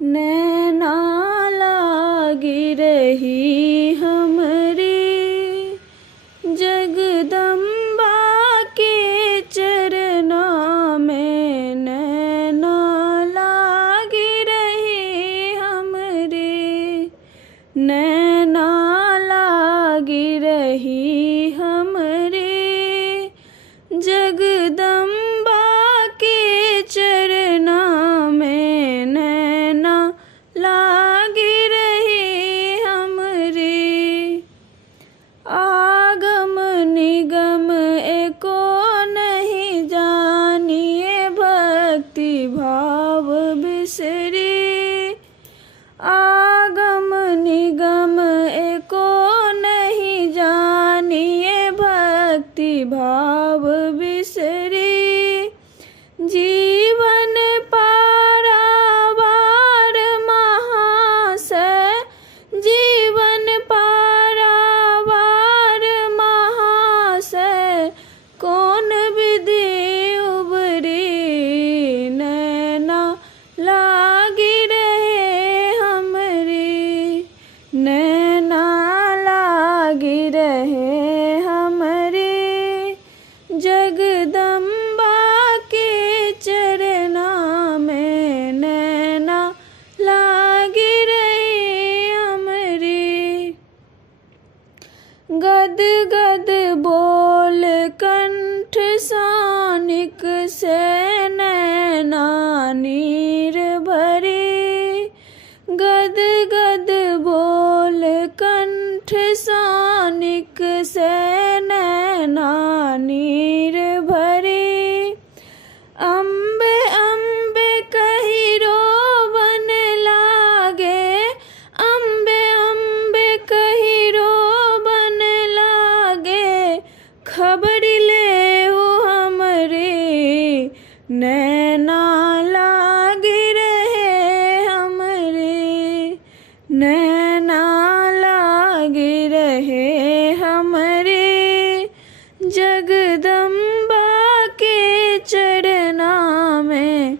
नैना लागी रही हमरी जगदम्बा के चरना में। नैना लागी रही हमरी, नैना लागी रही हमरी जगदम्बा के चरना में। नैना लागी रही हमरी, आगम निगम एको नहीं जानिए भक्ति भाव बिसरी। आगम निगम एको नहीं जानिए भक्ति भाव बिसरी। जीवन पारावार महाशय, जीवन पारावार महाशय, कौन विधि उबरी। नैना लागी रहे हमरी, नैना लागी रहे हमरी जगदम्बा के चरना में। नैना लागी रही हमरी, गद गद बोल कंठ सानिक से नैना नीर भरी। गद गद बोल कंठ सानिक से नैना नीर भरी। अम्बे अम्बे कही रोवन लागे, अम्बे अम्बे कही रोवन लागे, खबर ले हो हमरी। नैना लागी रहे हमरी, नैना लागी रहे हमरी जगदम्बा के चरना में।